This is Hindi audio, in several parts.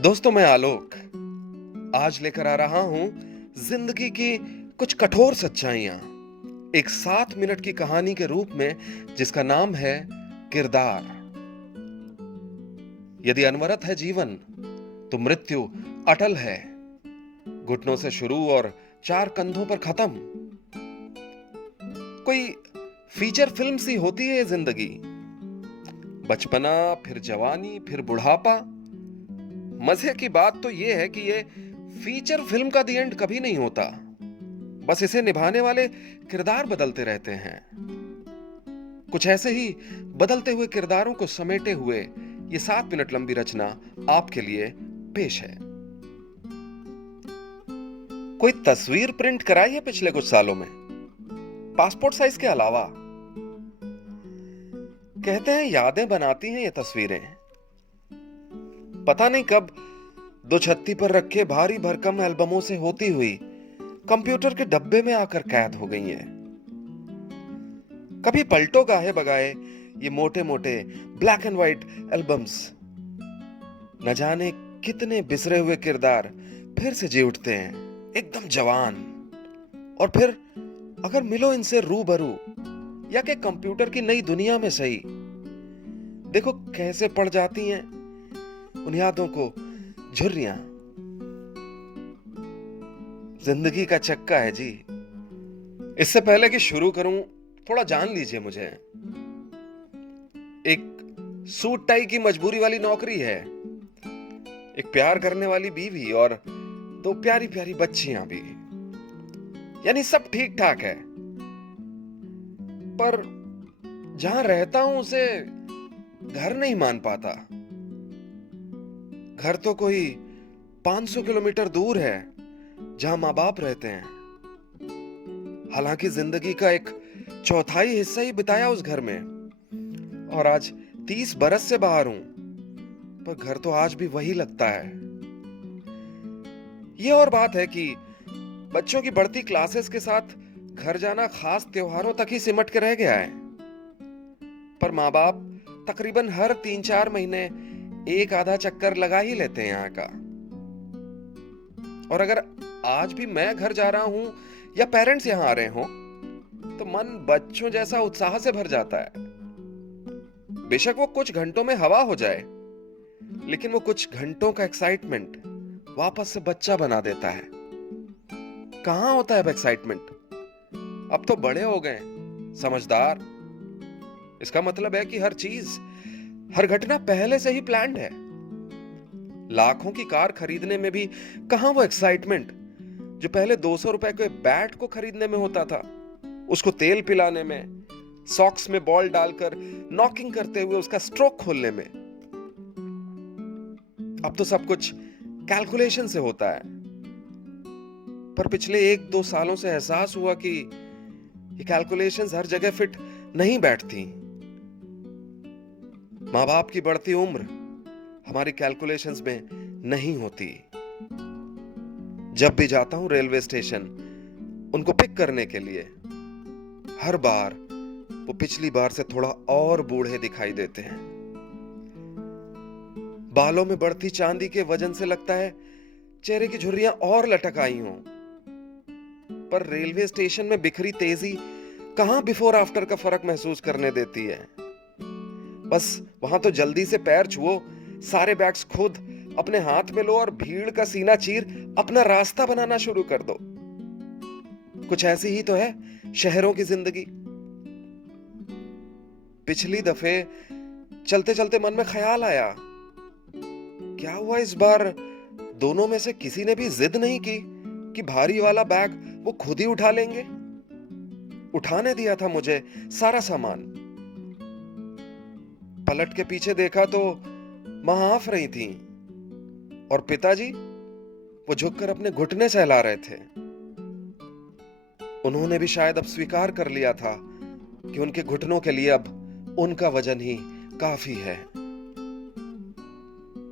दोस्तों, मैं आलोक आज लेकर आ रहा हूं जिंदगी की कुछ कठोर सच्चाइयां एक 7 मिनट की कहानी के रूप में जिसका नाम है किरदार। यदि अनवरत है जीवन तो मृत्यु अटल है, घुटनों से शुरू और 4 कंधों पर खत्म। कोई फीचर फिल्म सी होती है ये जिंदगी, बचपना फिर जवानी फिर बुढ़ापा। मजे की बात तो यह है कि ये फीचर फिल्म का दी एंड कभी नहीं होता, बस इसे निभाने वाले किरदार बदलते रहते हैं। कुछ ऐसे ही बदलते हुए किरदारों को समेटे हुए ये 7 मिनट लंबी रचना आपके लिए पेश है। कोई तस्वीर प्रिंट कराई है पिछले कुछ सालों में, पासपोर्ट साइज के अलावा? कहते हैं यादें बनाती हैं ये तस्वीरें। पता नहीं कब दो छत्ती पर रखे भारी भरकम एल्बमों से होती हुई कंप्यूटर के डब्बे में आकर कैद हो गई हैं। कभी पलटो गाहे बगाए ये मोटे मोटे ब्लैक एंड व्हाइट एल्बम्स, न जाने कितने बिसरे हुए किरदार फिर से जी उठते हैं एकदम जवान। और फिर अगर मिलो इनसे रूबरू या के कंप्यूटर की नई दुनिया में सही, देखो कैसे पड़ जाती हैं उन यादों को झुर्रियां। जिंदगी का चक्का है जी। इससे पहले कि शुरू करूं, थोड़ा जान लीजिए मुझे। एक सूट टाई की मजबूरी वाली नौकरी है, एक प्यार करने वाली बीवी और 2 प्यारी प्यारी बच्चियां भी, यानी सब ठीक ठाक है। पर जहां रहता हूं उसे घर नहीं मान पाता। घर तो कोई 500 किलोमीटर दूर है जहां माँ बाप रहते हैं। हालांकि जिंदगी का एक चौथाई हिस्सा ही बिताया उस घर में, और आज 30 बरस से बाहर हूं, पर घर तो आज भी वही लगता है। यह और बात है कि बच्चों की बढ़ती क्लासेस के साथ घर जाना खास त्योहारों तक ही सिमट के रह गया है। पर माँ बाप तकरीबन हर 3-4 महीने एक आधा चक्कर लगा ही लेते हैं यहाँ का। और अगर आज भी मैं घर जा रहा हूं या पेरेंट्स यहां आ रहे हो, तो मन बच्चों जैसा उत्साह से भर जाता है। बेशक वो कुछ घंटों में हवा हो जाए, लेकिन वो कुछ घंटों का एक्साइटमेंट वापस से बच्चा बना देता है। कहां होता है अब एक्साइटमेंट? अब तो बड़े हो गए, समझदार। इसका मतलब है कि हर चीज, हर घटना पहले से ही प्लान्ड है। लाखों की कार खरीदने में भी कहां वो एक्साइटमेंट जो पहले 200 रुपए के बैट को खरीदने में होता था, उसको तेल पिलाने में, सॉक्स में बॉल डालकर नॉकिंग करते हुए उसका स्ट्रोक खोलने में। अब तो सब कुछ कैलकुलेशन से होता है। पर पिछले 1-2 सालों से एहसास हुआ कि ये कैलकुलेशंस हर जगह फिट नहीं बैठती। माँ बाप की बढ़ती उम्र हमारी कैलकुलेशंस में नहीं होती। जब भी जाता हूं रेलवे स्टेशन उनको पिक करने के लिए, हर बार वो पिछली बार से थोड़ा और बूढ़े दिखाई देते हैं। बालों में बढ़ती चांदी के वजन से लगता है चेहरे की झुर्रियां और लटक आई हों। पर रेलवे स्टेशन में बिखरी तेजी कहां बिफोर आफ्टर का फर्क महसूस करने देती है। बस वहां तो जल्दी से पैर छुओ, सारे बैग्स खुद अपने हाथ में लो और भीड़ का सीना चीर अपना रास्ता बनाना शुरू कर दो। कुछ ऐसी ही तो है शहरों की जिंदगी। पिछली दफे चलते चलते मन में ख्याल आया, क्या हुआ इस बार दोनों में से किसी ने भी जिद नहीं की कि भारी वाला बैग वो खुद ही उठा लेंगे। उठाने दिया था मुझे सारा सामान। पलट के पीछे देखा तो मां हाफ रही थी और पिताजी वो झुककर अपने घुटने सहला रहे थे। उन्होंने भी शायद अब स्वीकार कर लिया था कि उनके घुटनों के लिए अब उनका वजन ही काफी है।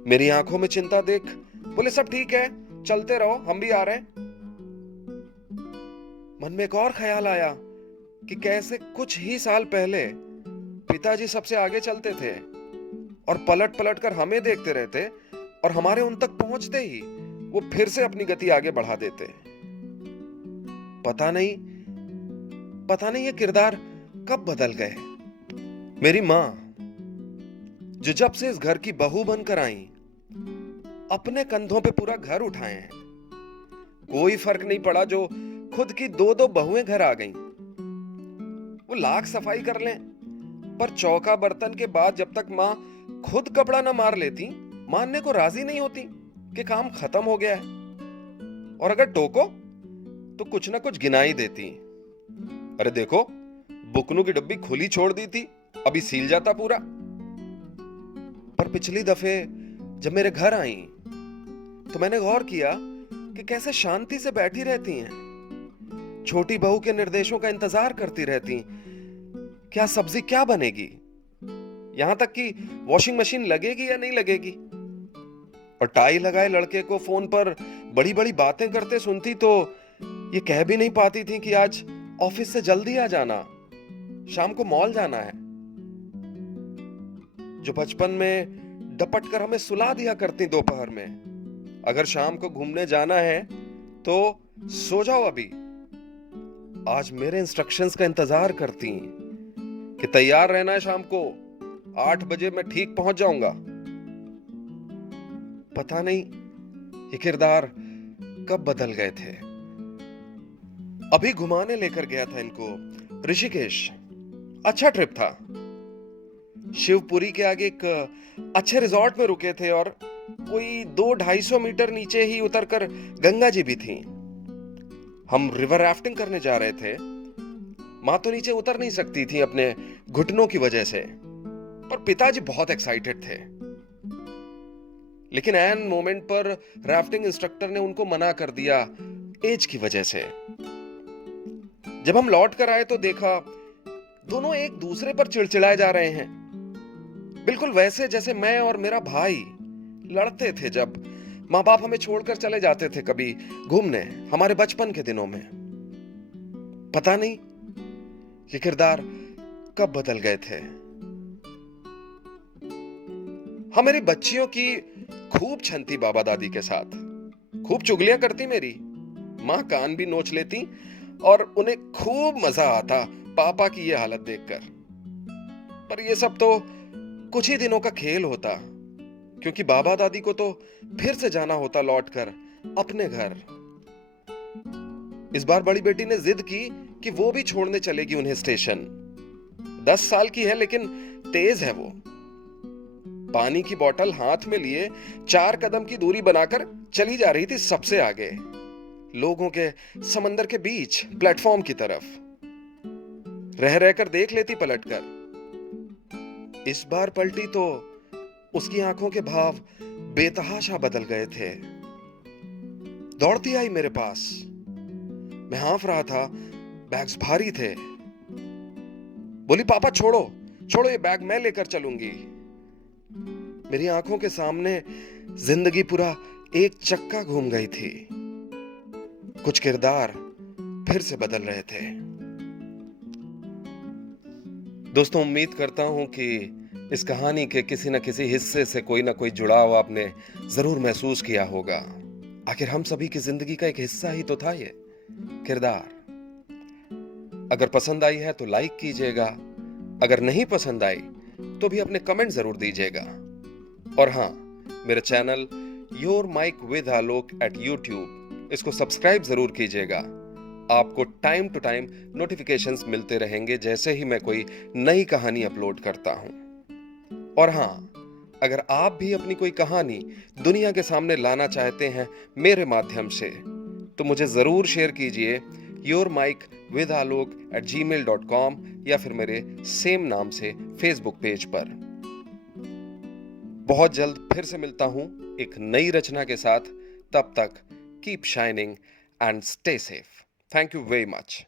मेरी आंखों में चिंता देख बोले, सब ठीक है, चलते रहो, हम भी आ रहे हैं। मन में एक और ख्याल आया कि कैसे कुछ ही साल पहले पिताजी सबसे आगे चलते थे और पलट पलट कर हमें देखते रहते और हमारे उन तक पहुंचते ही वो फिर से अपनी गति आगे बढ़ा देते। पता नहीं पता नहीं ये किरदार कब बदल गए। मेरी मां, जो जब से इस घर की बहू बनकर आई, अपने कंधों पे पूरा घर उठाए हैं। कोई फर्क नहीं पड़ा जो खुद की दो दो बहुएं घर आ गईं। वो लाख सफाई कर लें, पर चौका बर्तन के बाद जब तक मां खुद कपड़ा ना मार लेती, मानने को राजी नहीं होती कि काम खत्म हो गया है। और अगर टोको तो कुछ ना कुछ गिना ही देती। अरे देखो, बुकनों की डब्बी खुली छोड़ दी थी, अभी सील जाता पूरा। पर पिछली दफे जब मेरे घर आई तो मैंने गौर किया कि कैसे शांति से बैठी रहती हैं, छोटी बहू के निर्देशों का इंतजार करती रहती। क्या सब्जी क्या बनेगी, यहां तक कि वॉशिंग मशीन लगेगी या नहीं लगेगी। और टाई लगाए लड़के को फोन पर बड़ी बड़ी बातें करते सुनती तो ये कह भी नहीं पाती थी कि आज ऑफिस से जल्दी आ जाना, शाम को मॉल जाना है। जो बचपन में डपट कर हमें सुला दिया करती दोपहर में, अगर शाम को घूमने जाना है तो सो जाओ अभी, आज मेरे इंस्ट्रक्शंस का इंतजार करती कि तैयार रहना है, शाम को 8 बजे मैं ठीक पहुंच जाऊंगा। पता नहीं ये किरदार कब बदल गए थे। अभी घुमाने लेकर गया था इनको ऋषिकेश, अच्छा ट्रिप था। शिवपुरी के आगे एक अच्छे रिजॉर्ट में रुके थे और कोई 200-250 मीटर नीचे ही उतरकर गंगा जी भी थी। हम रिवर राफ्टिंग करने जा रहे थे। मां तो नीचे उतर नहीं सकती थी अपने घुटनों की वजह से, पर पिताजी बहुत एक्साइटेड थे। लेकिन एन मोमेंट पर राफ्टिंग इंस्ट्रक्टर ने उनको मना कर दिया, एज की वजह से। जब हम लौट कर आए तो देखा दोनों एक दूसरे पर चिड़चिड़ाए जा रहे हैं, बिल्कुल वैसे जैसे मैं और मेरा भाई लड़ते थे जब माँ बाप हमें छोड़कर चले जाते थे कभी घूमने, हमारे बचपन के दिनों में। पता नहीं ये किरदार कब बदल गए थे। हाँ, मेरी बच्चियों की खूब छनती बाबा दादी के साथ, खूब चुगलियां करती मेरी। मां कान भी नोच लेती और उन्हें खूब मजा आता पापा की ये हालत देखकर। पर ये सब तो कुछ ही दिनों का खेल होता, क्योंकि बाबा दादी को तो फिर से जाना होता लौटकर अपने घर। इस बार बड़ी बेटी ने जिद की कि वो भी छोड़ने चलेगी उन्हें स्टेशन। 10 साल की है लेकिन तेज है वो। पानी की बोतल हाथ में लिए 4 कदम की दूरी बनाकर चली जा रही थी सबसे आगे, लोगों के समंदर के बीच प्लेटफॉर्म की तरफ। रह रहकर देख लेती पलटकर। इस बार पलटी तो उसकी आंखों के भाव बेतहाशा बदल गए थे। दौड़ती आई मेरे पास। मैं हाँफ रहा था, बैग्स भारी थे। बोली, पापा छोड़ो छोड़ो, ये बैग मैं लेकर चलूंगी। मेरी आंखों के सामने जिंदगी पूरा एक चक्का घूम गई थी। कुछ किरदार फिर से बदल रहे थे। दोस्तों, उम्मीद करता हूं कि इस कहानी के किसी न किसी हिस्से से कोई ना कोई जुड़ाव आपने जरूर महसूस किया होगा। आखिर हम सभी की जिंदगी का एक हिस्सा ही तो था ये किरदार। अगर पसंद आई है तो लाइक कीजिएगा, अगर नहीं पसंद आई तो भी अपने कमेंट जरूर दीजिएगा। और हाँ, मेरे channel your mic with Alok at YouTube, इसको सब्सक्राइब जरूर कीजिएगा। आपको टाइम टू टाइम नोटिफिकेशंस मिलते रहेंगे जैसे ही मैं कोई नई कहानी अपलोड करता हूं। और हाँ, अगर आप भी अपनी कोई कहानी दुनिया के सामने लाना चाहते हैं मेरे माध्यम से, तो मुझे जरूर शेयर कीजिए yourmicwithalok@gmail.com या फिर मेरे सेम नाम से फेसबुक पेज पर। बहुत जल्द फिर से मिलता हूं एक नई रचना के साथ। तब तक keep shining and stay safe. Thank you very much.